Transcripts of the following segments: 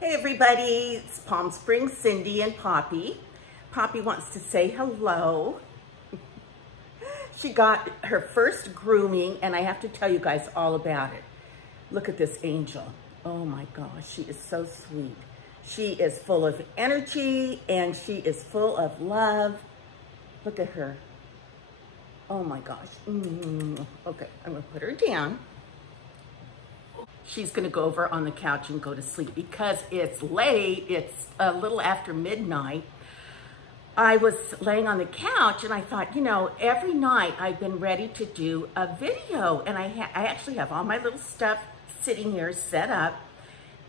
Hey everybody, it's Palm Springs Cindy and Poppy. Poppy wants to say hello. She got her first grooming and I have to tell you guys all about it. Look at this angel. Oh my gosh, she is so sweet. She is full of energy and she is full of love. Look at her. Oh my gosh. Okay, I'm gonna put her down. She's gonna go over on the couch and go to sleep because it's late. It's a little after midnight. I was laying on the couch and I thought, you know, every night I've been ready to do a video, and I actually have all my little stuff sitting here set up,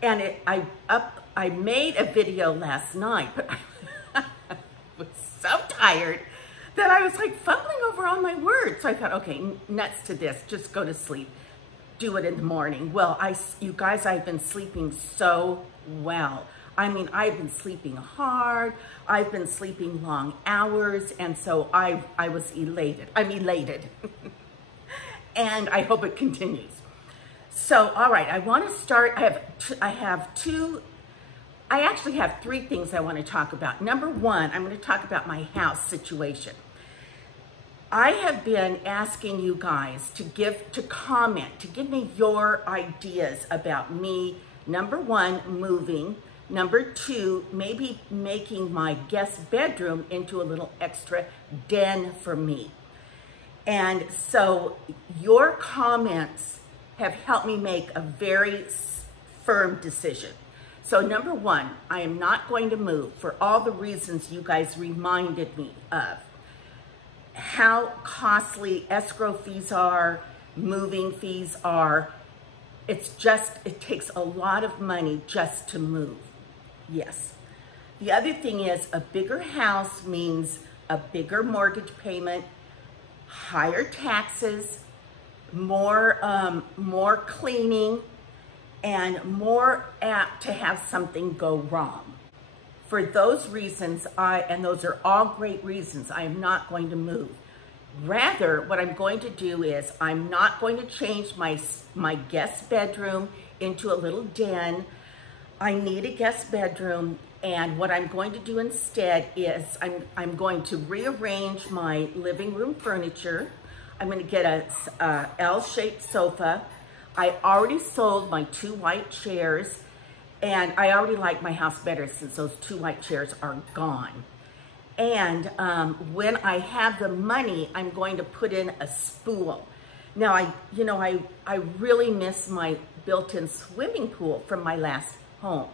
and I made a video last night, but I was so tired that I was like fumbling over all my words. So I thought, okay, nuts to this, just go to sleep. Do it in the morning. Well, you guys, I've been sleeping so well. I mean, I've been sleeping hard. I've been sleeping long hours. And so I was elated. I'm elated. And I hope it continues. So, all right, I want to start. I actually have three things I want to talk about. Number one, I'm going to talk about my house situation. I have been asking you guys to comment, to give me your ideas about me. Number one, moving. Number two, maybe making my guest bedroom into a little extra den for me. And so your comments have helped me make a very firm decision. So number one, I am not going to move for all the reasons you guys reminded me of. How costly escrow fees are, moving fees are. It takes a lot of money just to move. Yes. The other thing is a bigger house means a bigger mortgage payment, higher taxes, more cleaning, and more apt to have something go wrong. For those reasons, and those are all great reasons, I am not going to move. Rather, what I'm going to do is I'm not going to change my guest bedroom into a little den. I need a guest bedroom, and what I'm going to do instead is I'm going to rearrange my living room furniture. I'm going to get a L-shaped sofa. I already sold my 2 white chairs. And I already like my house better since those 2 white chairs are gone. And when I have the money, I'm going to put in a spool. Now, I really miss my built-in swimming pool from my last home.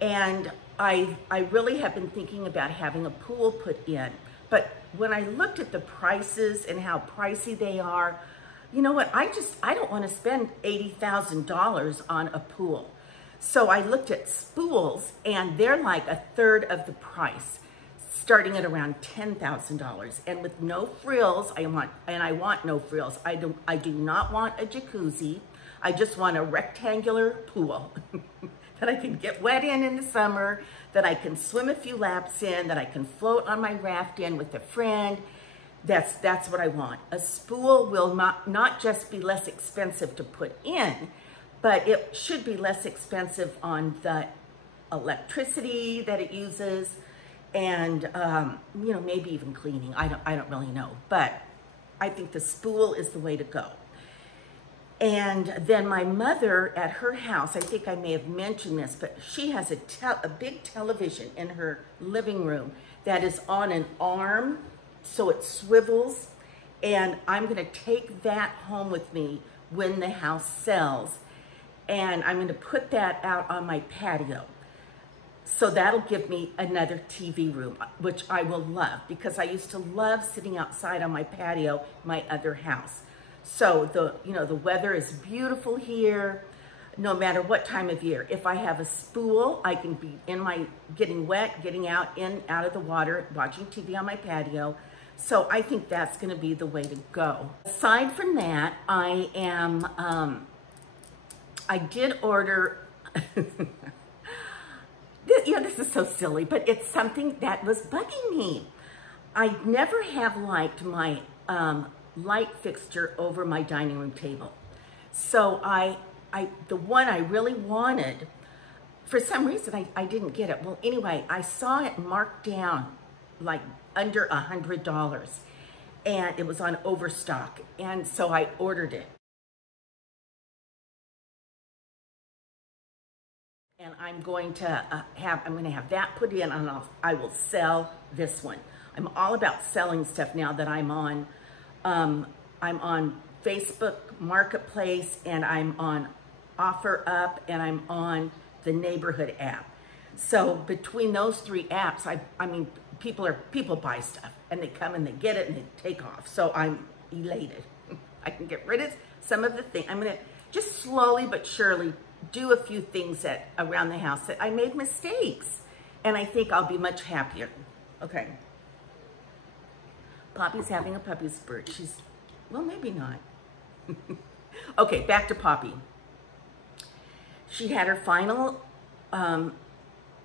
And I really have been thinking about having a pool put in. But when I looked at the prices and how pricey they are, you know what? I don't want to spend $80,000 on a pool. So I looked at spools, and they're like a third of the price, starting at around $10,000. And with no frills, I want no frills. I do not want a jacuzzi. I just want a rectangular pool that I can get wet in the summer, that I can swim a few laps in, that I can float on my raft in with a friend. That's what I want. A spool will not just be less expensive to put in, but it should be less expensive on the electricity that it uses, and you know, maybe even cleaning. I don't really know, but I think the spool is the way to go. And then my mother at her house, I think I may have mentioned this, but she has a big television in her living room that is on an arm, so it swivels, and I'm gonna take that home with me when the house sells. And I'm going to put that out on my patio. So that'll give me another TV room, which I will love, because I used to love sitting outside on my patio, my other house. So the weather is beautiful here, no matter what time of year. If I have a spool, I can be getting wet, getting out of the water, watching TV on my patio. So I think that's going to be the way to go. Aside from that, I did order, this is so silly, but it's something that was bugging me. I never have liked my light fixture over my dining room table. So the one I really wanted for some reason, I didn't get it. Well, anyway, I saw it marked down like under $100, and it was on Overstock. And so I ordered it. And I'm going to have that put in, and I will sell this one. I'm all about selling stuff now that I'm on Facebook Marketplace, and I'm on OfferUp, and I'm on the Neighborhood app. So between those 3 apps, I mean, people buy stuff, and they come and they get it and they take off. So I'm elated. I can get rid of some of the things. I'm gonna just slowly but surely do a few things around the house that I made mistakes, and I think I'll be much happier. Okay. Poppy's having a puppy spurt. Well, maybe not. Okay, back to Poppy. She had her final,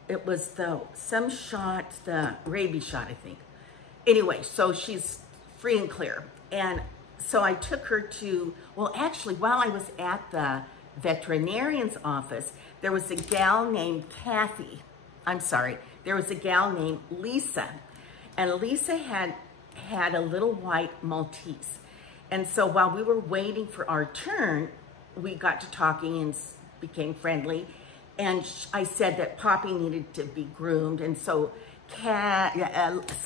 it was the rabies shot, I think. Anyway, so she's free and clear. And so I took her to, well, actually, while I was at the veterinarian's office, there was a gal named Kathy. There was a gal named Lisa. And Lisa had a little white Maltese. And so while we were waiting for our turn, we got to talking and became friendly. And I said that Poppy needed to be groomed. And so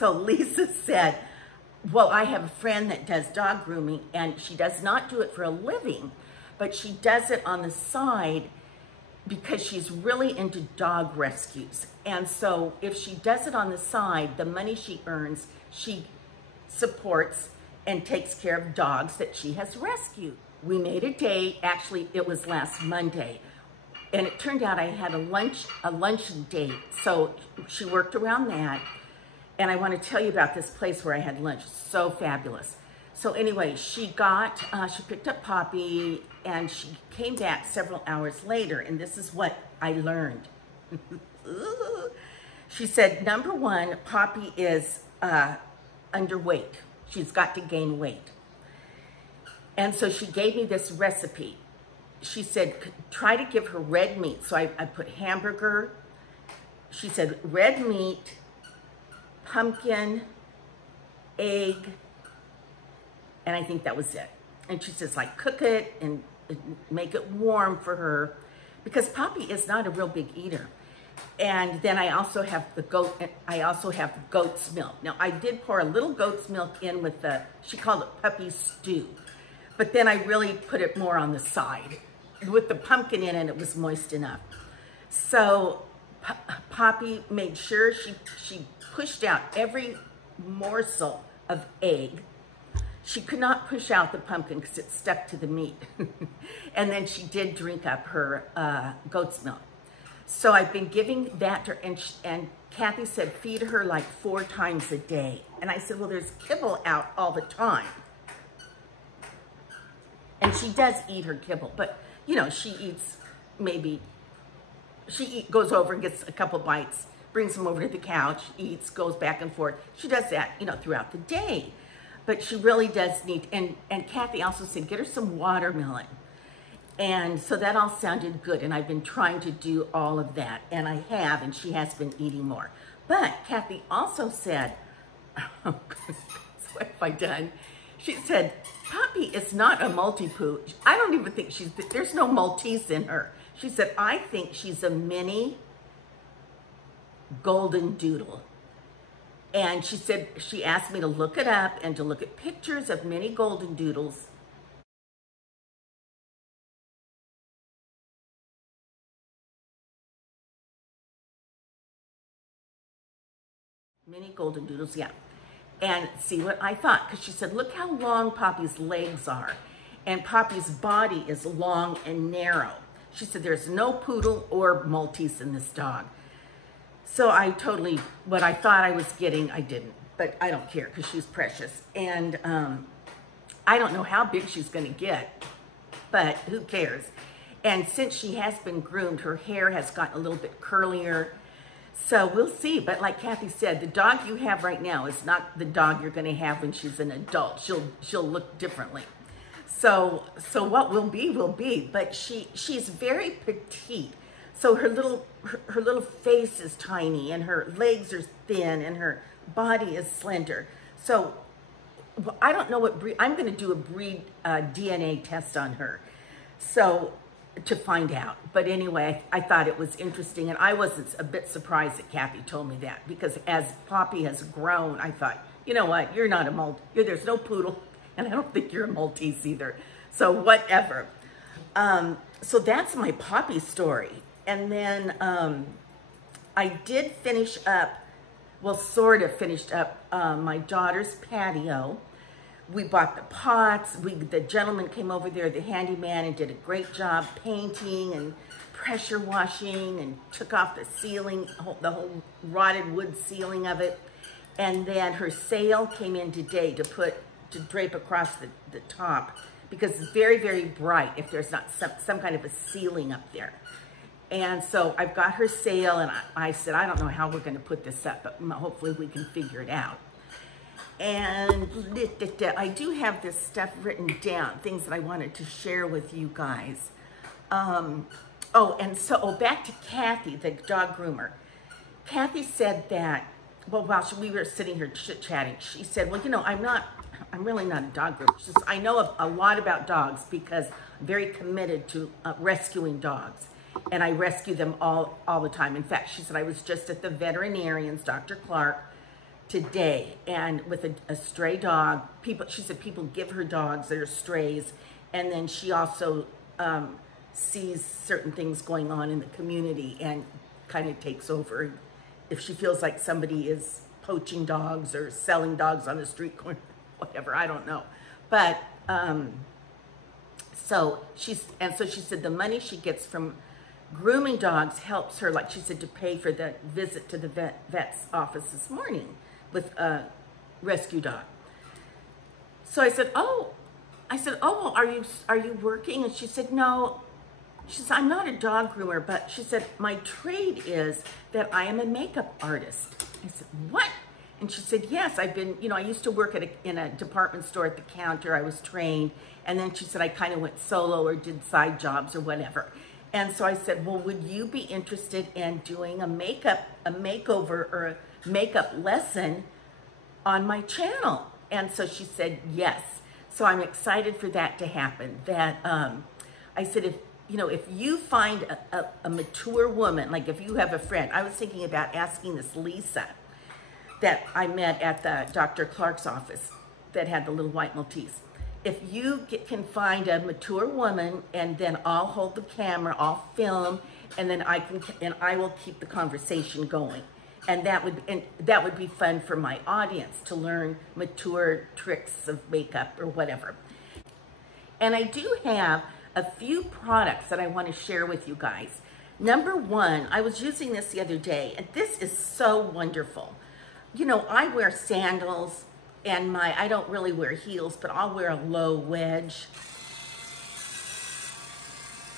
Lisa said, well, I have a friend that does dog grooming, and she does not do it for a living, but she does it on the side because she's really into dog rescues. And so if she does it on the side, the money she earns, she supports and takes care of dogs that she has rescued. We made a date. Actually, it was last Monday. And it turned out I had a lunch date. So she worked around that. And I want to tell you about this place where I had lunch. So fabulous. So anyway, she picked up Poppy, and she came back several hours later, and this is what I learned. She said, number one, Poppy is underweight. She's got to gain weight. And so she gave me this recipe. She said, try to give her red meat. So I put hamburger. She said, red meat, pumpkin, egg, and I think that was it. And she says, like, cook it and make it warm for her, because Poppy is not a real big eater. And then I also have goat's milk. Now, I did pour a little goat's milk in with she called it puppy stew, but then I really put it more on the side. With the pumpkin in it, it was moist enough. So Poppy made sure she pushed out every morsel of egg. She could not push out the pumpkin because it stuck to the meat. And then she did drink up her goat's milk. So I've been giving that to her, and Kathy said, feed her like 4 times a day. And I said, well, there's kibble out all the time. And she does eat her kibble, but you know, she eats goes over and gets a couple bites, brings them over to the couch, eats, goes back and forth. She does that, you know, throughout the day. But she really does need, and Kathy also said, get her some watermelon. And so that all sounded good, and I've been trying to do all of that, and I have, and she has been eating more. But Kathy also said, oh, what have I done? She said, Poppy is not a Maltipoo. I don't even think there's no Maltese in her. She said, I think she's a mini golden doodle. And she said, she asked me to look it up and to look at pictures of mini golden doodles. Mini golden doodles, yeah. And see what I thought, because she said, look how long Poppy's legs are. And Poppy's body is long and narrow. She said, there's no poodle or Maltese in this dog. So what I thought I was getting, I didn't. But I don't care, because she's precious. And I don't know how big she's going to get, but who cares? And since she has been groomed, her hair has gotten a little bit curlier. So we'll see. But like Kathy said, the dog you have right now is not the dog you're going to have when she's an adult. She'll look differently. So what will be, will be. But she's very petite. So her little face is tiny, and her legs are thin, and her body is slender. So I don't know what breed. I'm going to do a breed DNA test on her, so to find out. But anyway, I thought it was interesting, and I was a bit surprised that Kathy told me that, because as Poppy has grown, I thought, you know what, you're not a Maltese. There's no poodle, and I don't think you're a Maltese either. So whatever. So that's my Poppy story. And then I did finish up, well, sort of finished up my daughter's patio. We bought the pots. The gentleman came over there, the handyman, and did a great job painting and pressure washing, and took off the ceiling, the whole rotted wood ceiling of it. And then her sail came in today to drape across the top, because it's very, very bright if there's not some kind of a ceiling up there. And so I've got her sail, and I said, I don't know how we're going to put this up, but hopefully we can figure it out. And I do have this stuff written down, things that I wanted to share with you guys. Back to Kathy, the dog groomer. Kathy said that, well, while we were sitting here chit-chatting, she said, well, you know, I'm really not a dog groomer. She says, I know a lot about dogs because I'm very committed to rescuing dogs. And I rescue them all the time. In fact, she said, I was just at the veterinarian's, Dr. Clark, today, and with a stray dog. She said people give her dogs that are strays, and then she also sees certain things going on in the community and kind of takes over if she feels like somebody is poaching dogs or selling dogs on the street corner, whatever, I don't know. But so she said the money she gets from grooming dogs helps her, like she said, to pay for the visit to the vet's office this morning with a rescue dog. So I said, oh, well, are you working? And she said, no. She said, I'm not a dog groomer, but she said, my trade is that I am a makeup artist. I said, what? And she said, yes, I've been, you know, I used to work in a department store at the counter. I was trained. And then she said, I kind of went solo or did side jobs or whatever. And so I said, well, would you be interested in doing a makeover or a makeup lesson on my channel? And so she said, yes. So I'm excited for that to happen. That I said, if you find a mature woman, like if you have a friend, I was thinking about asking this Lisa that I met at the Dr. Clark's office that had the little white Maltese. If you can find a mature woman, and then I'll hold the camera, I'll film, and then I will keep the conversation going. And that would be fun for my audience to learn mature tricks of makeup or whatever. And I do have a few products that I want to share with you guys. Number one, I was using this the other day, and this is so wonderful. You know, I wear sandals, and I don't really wear heels, but I'll wear a low wedge.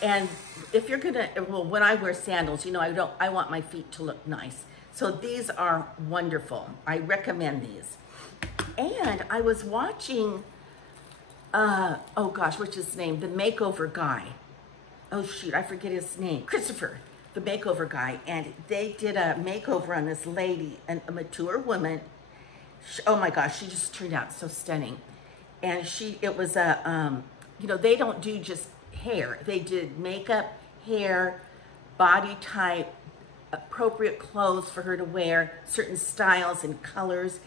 And if you're gonna, well, when I wear sandals, you know, I want my feet to look nice. So these are wonderful. I recommend these. And I was watching, oh gosh, what's his name? The makeover guy. Oh shoot, I forget his name. Christopher, the makeover guy. And they did a makeover on this lady, a mature woman. Oh my gosh, she just turned out so stunning. And it was you know, they don't do just hair. They did makeup, hair, body type, appropriate clothes for her to wear, certain styles and colors.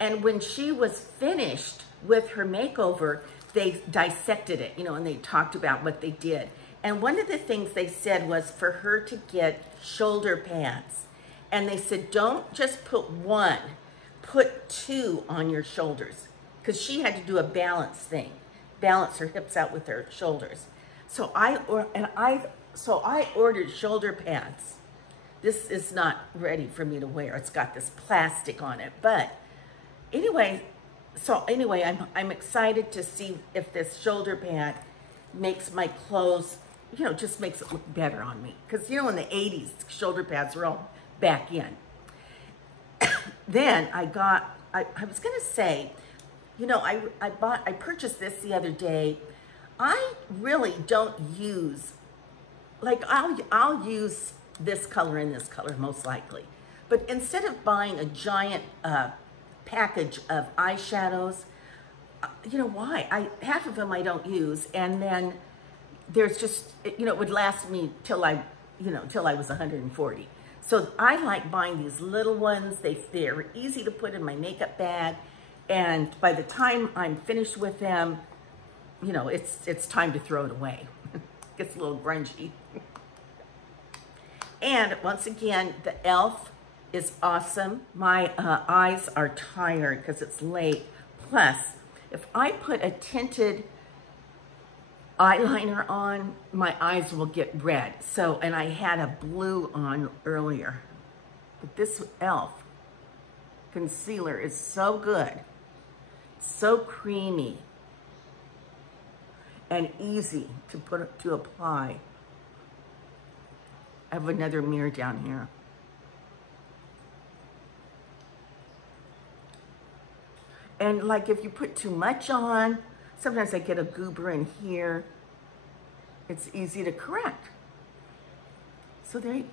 And when she was finished with her makeover, they dissected it, you know, and they talked about what they did. And one of the things they said was for her to get shoulder pads. And they said, don't just put one, put two on your shoulders. Because she had to do a balance thing, balance her hips out with her shoulders. So I ordered shoulder pads. This is not ready for me to wear. It's got this plastic on it. But anyway, I'm excited to see if this shoulder pad makes my clothes, you know, just makes it look better on me. Because, you know, in the 80s, shoulder pads were all back in. Then I was going to say, you know, I purchased this the other day. I really don't use like I'll use this color and this color most likely. But instead of buying a giant package of eyeshadows, you know why? Half of them I don't use, and then there's just, you know, it would last me till I was 140. So I like buying these little ones. They're easy to put in my makeup bag, and by the time I'm finished with them, you know, it's time to throw it away. Gets a little grungy. And once again, the e.l.f. is awesome. My eyes are tired because it's late. Plus, if I put a tinted eyeliner on, my eyes will get red. So, and I had a blue on earlier. But this e.l.f. concealer is so good. So creamy and easy to apply. I have another mirror down here. And like if you put too much on, sometimes I get a goober in here. It's easy to correct. So there you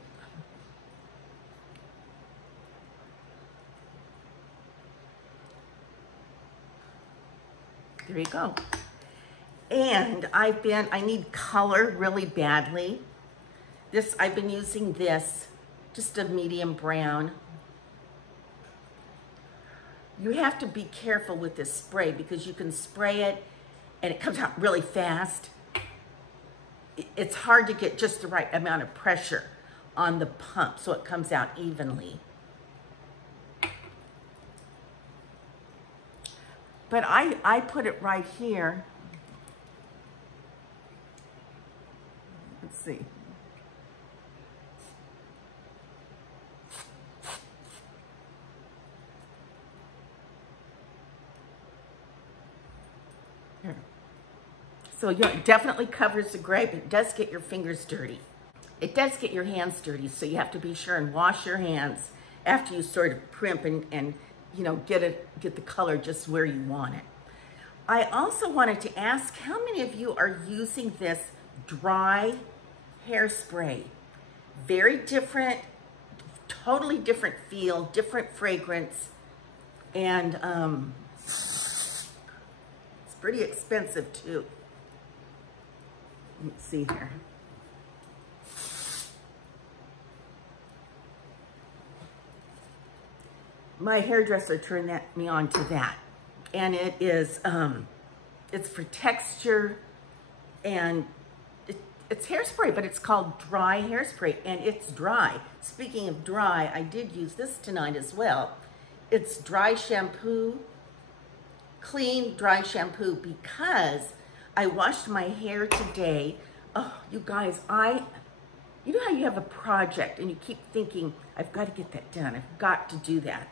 go. And I need color really badly. I've been using this, just a medium brown. You have to be careful with this spray because you can spray it and it comes out really fast. It's hard to get just the right amount of pressure on the pump so it comes out evenly. But I put it right here. Let's see. Here. So yeah, it definitely covers the gray, but it does get your fingers dirty. It does get your hands dirty, so you have to be sure and wash your hands after you sort of primp and you know, get the color just where you want it. I also wanted to ask how many of you are using this dry hairspray? Very different, totally different feel, different fragrance, and it's pretty expensive too. Let's see here. My hairdresser turned me on to that, and it is it's for texture, and it's hairspray, but it's called dry hairspray, and it's dry. Speaking of dry, I did use this tonight as well. It's dry shampoo, clean dry shampoo, because I washed my hair today. Oh, you guys, you know how you have a project and you keep thinking, I've got to get that done. I've got to do that.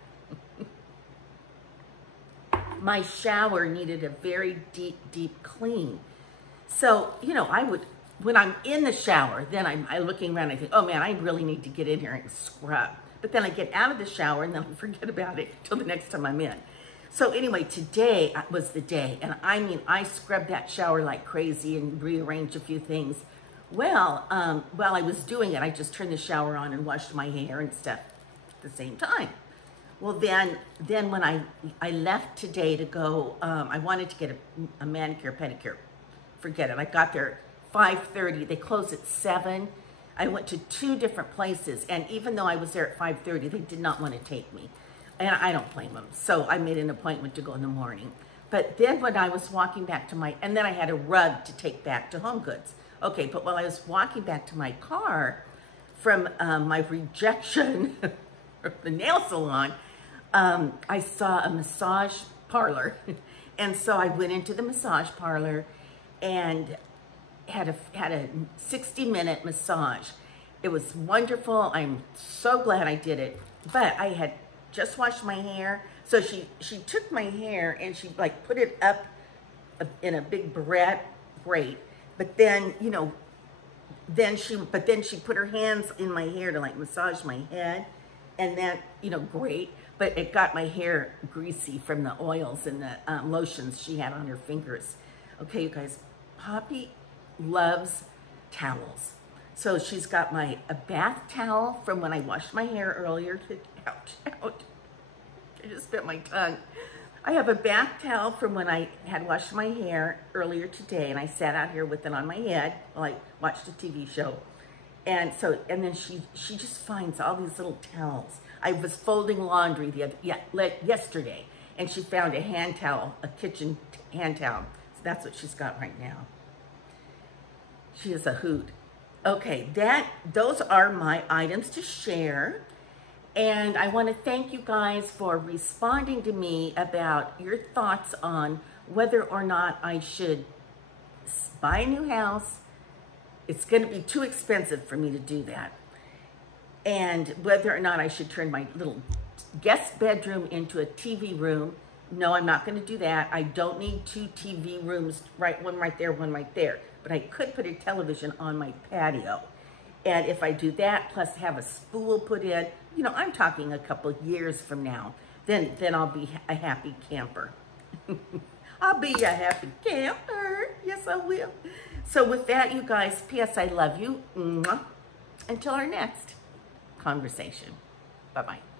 My shower needed a very deep, deep clean. So, you know, when I'm in the shower, then I'm looking around and I think, oh man, I really need to get in here and scrub. But then I get out of the shower and then I forget about it till the next time I'm in. So anyway, today was the day. And I mean, I scrubbed that shower like crazy and rearranged a few things. Well, while I was doing it, I just turned the shower on and washed my hair and stuff at the same time. Well, then when I left today to go, I wanted to get a manicure, pedicure. Forget it. I got there at 5:30. They close at 7. I went to 2 different places, and even though I was there at 5:30, they did not want to take me. And I don't blame them. So I made an appointment to go in the morning. But then when I was walking back to and then I had a rug to take back to Home Goods. Okay, but while I was walking back to my car from my rejection from the nail salon, I saw a massage parlor. And so I went into the massage parlor and had a 60-minute massage. It was wonderful. I'm so glad I did it. But I had just washed my hair. So she took my hair and she like put it up in a big barrette, great. But then, you know, then she put her hands in my hair to like massage my head, and that, you know, great. But it got my hair greasy from the oils and the lotions she had on her fingers. Okay, you guys, Poppy loves towels. So she's got a bath towel from when I washed my hair earlier. Ouch, ouch. I just bit my tongue. I have a bath towel from when I had washed my hair earlier today, and I sat out here with it on my head while I watched a TV show. And then she just finds all these little towels. I was folding laundry yesterday, and she found a hand towel, a kitchen hand towel. So that's what she's got right now. She is a hoot. Okay, those are my items to share. And I want to thank you guys for responding to me about your thoughts on whether or not I should buy a new house. It's going to be too expensive for me to do that. And whether or not I should turn my little guest bedroom into a TV room. No, I'm not going to do that. I don't need 2 TV rooms, one right there, one right there. But I could put a television on my patio. And if I do that, plus have a spool put in, you know, I'm talking a couple of years from now, then I'll be a happy camper. I'll be a happy camper. Yes, I will. So with that, you guys, P.S. I love you. Mwah. Until our next conversation. Bye-bye.